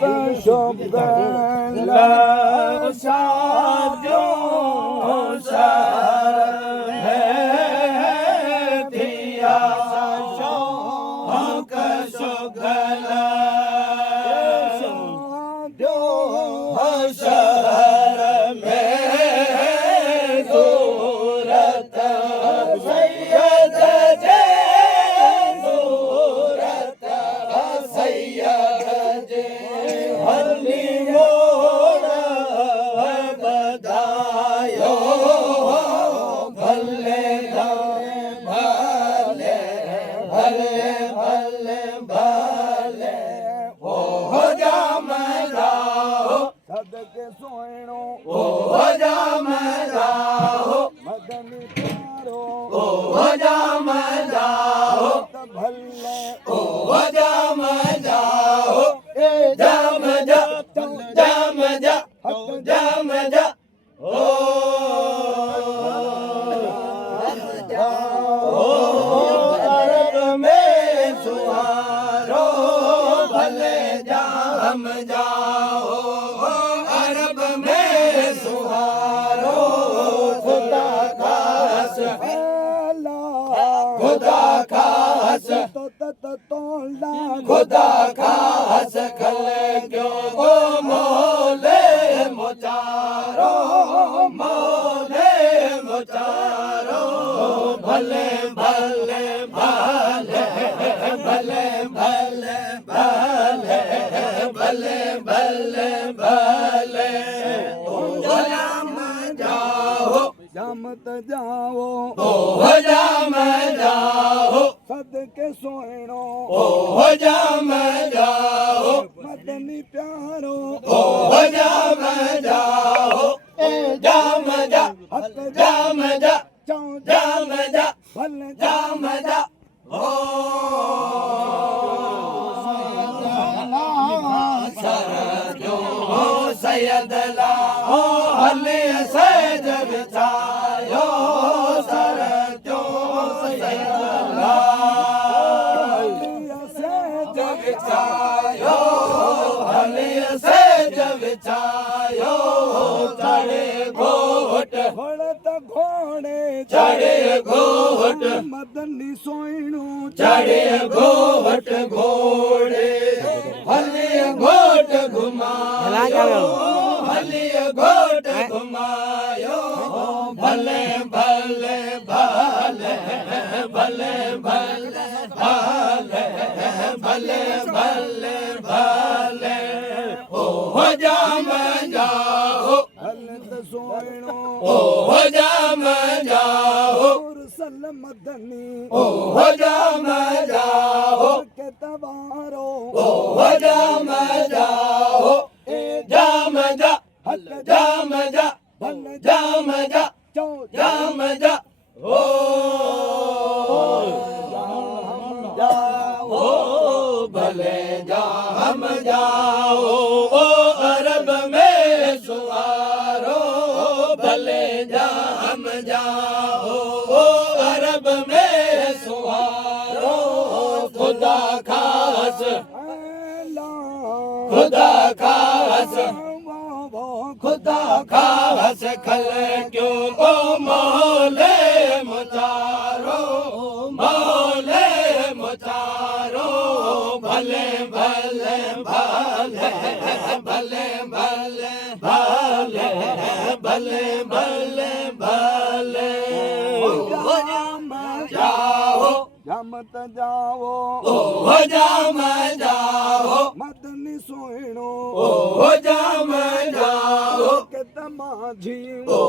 शब्द खुदा खास खल क्यों गो मोले मोचारो भले भले भले भले भले भले भले भले भले जाम जाओ जामत जाओ जाम जाओ सदके सोइणो जाम जाओ मदनी प्यारो जाम जाओ जाम जा जाम जा जाम जा भल जाम जा सरजो सैयद ला हले सैद बिछायो सरजो सैयद ला बिछायो हले सैद बिछायो चढ़े घोट चढ़े घोट मदनी सोइणू चढ़े घोट घोड़े हले घोट घुमायो हले घोट घुमायो भले भले भले भले भले भले भले भले ओ जाम जाओ ओ जाम जाओ सल मदनी ओ जाम जाओ के तवारो ओ जाम जाओ जाम जा जाम जा जाम जा जाम जा ओ जाओ भले जाम जाओ ओ अरब में सुवारो भले जाम जाओ ओ अरब में सुवारो खुदा खास खुदा खास खुदा खास खल क्यों को मोले मुचारो मोले मुचारो भले भले भले भले भले भले भले भले भले जाम जाओ जामत जाओ ओ जाम जाओ मदनी सोइणो ओ जाम जाओ के तमाझी ओ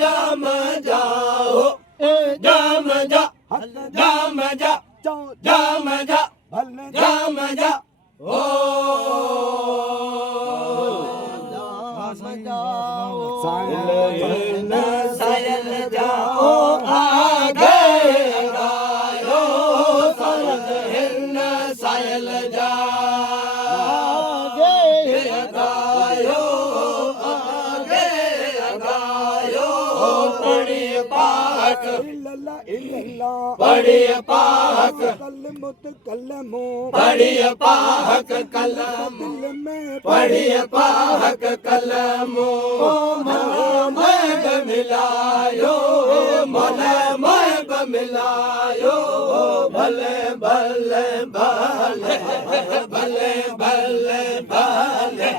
जाम जाओ जाम जा जाम जा जाम जा जाम जा ओ जाम जाओ सायल जाओ आगे गायो सायल जाओ गायो आगे गायो पड़ी पाक पड़ी पाक जोत कलमो पढ़िए पाहक कलम दिल में पढ़िए पाहक कलमो मग मिलायो भले मग मिलायो भले भले भले भले भले भले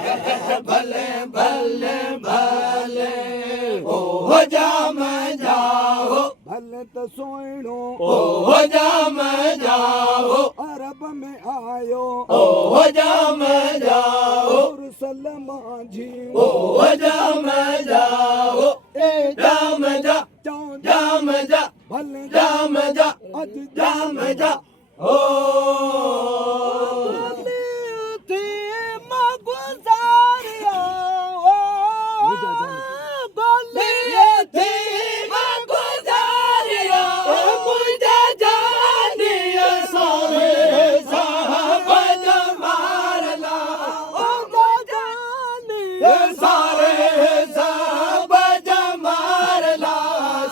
भले भले भले ओ जाम जाओ भले तो सोइणो ओ जाम जाओ अरब में आयो ओ जाम जाओ सलमा जी ओ जाम जाओ जाम जा जाम जा भले जाम जा अज जाम जा ओ थी मगुजारिया बोलिए थी गुजारिया मुझे जानिए सारे साहब मारला सारे साहब मारला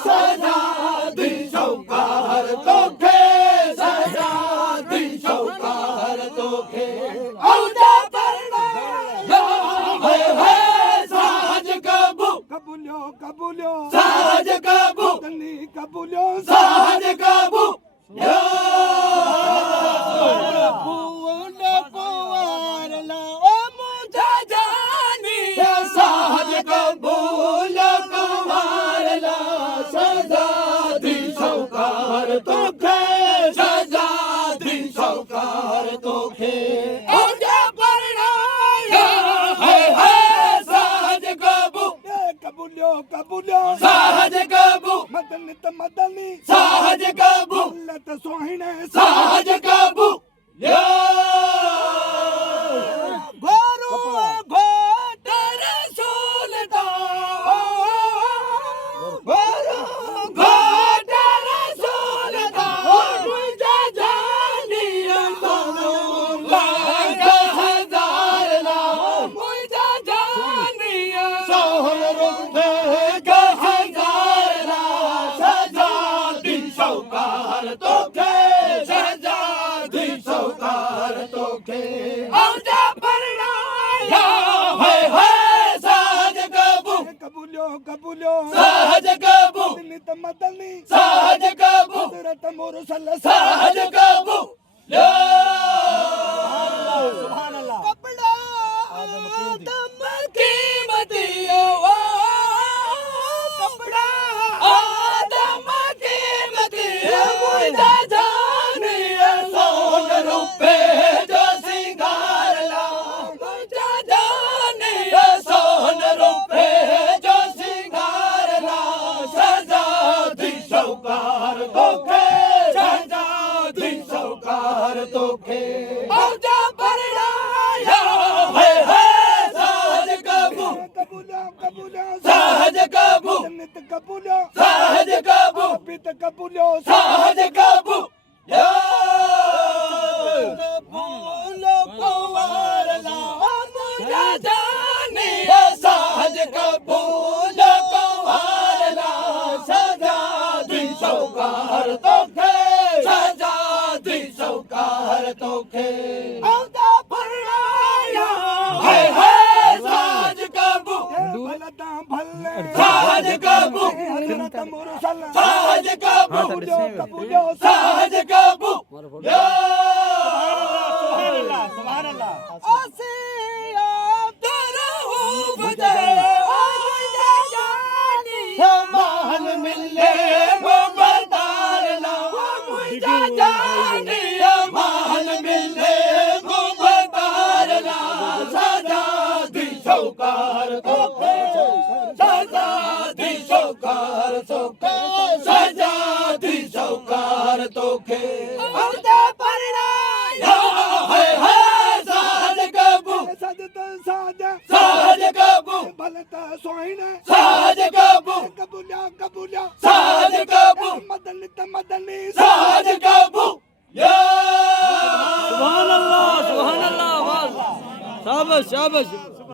सजा दी शौकार तो खे सजा दी शौकार तो खे औजा परना है साज कबू कबूलियो कबूलियो साज कबू तनी कबूलियो साज कबू साज कबूल कुमारला सजा दी शौकार तो खे सजा दी शौकार तो खे औजा परना है साज कबू कबूलियो कबूलियो साज कबू मदनी त मदनी साज कबू लत सोहिने साज कबू घोरू घोटर सोलता घोरू घोटर सोलता मुझे जानिए लाख हजार ला मुझे जानिए सोहर रुपए का हजार ला सजा दी शौकार तो खे सजा दी शौकार तो खे औजा परना है साज कबू कबूलियो कबूलियो साज कबू मदनी त मदनी साज कबू हजरत मुरसल साज कबू सुभान अल्लाह कपड़ा दम कीमती कपड़ा आदम कीमती मुझे जानिए सोन रुपए जो सिंगार ला मुझे जानिए सोन रुपए जो सिंगार ला सजा दी शौकार तो खे सजा दी शौकार तो खे औजा परना है साज कबू कबूलियो कबूलियो साज कबू मदनी त कबूलियो साज कबू अभी त कबूलियो साज कबू साज कबूल कुमारला सजा दी शौकार तो खे सजा दी शौकार तो खे औजा परना है साज कबू भलता भले साज कबू हजरत मुरसल साज कबू कबूलियो कबूलियो साज कबू सुभान अल्लाह आसिया तेरा हो बजे मान मिले वो बरदार ला मुझे जानी मान मिले वो बरदार ला सजा दी शौकार तो खे सजा दी शौकार तो खे सजा दी शौकार तो खे औजा परना है साज कबू सजत साज साज कबू भलता सोहिने साज कबू कबूलियो कबूलियो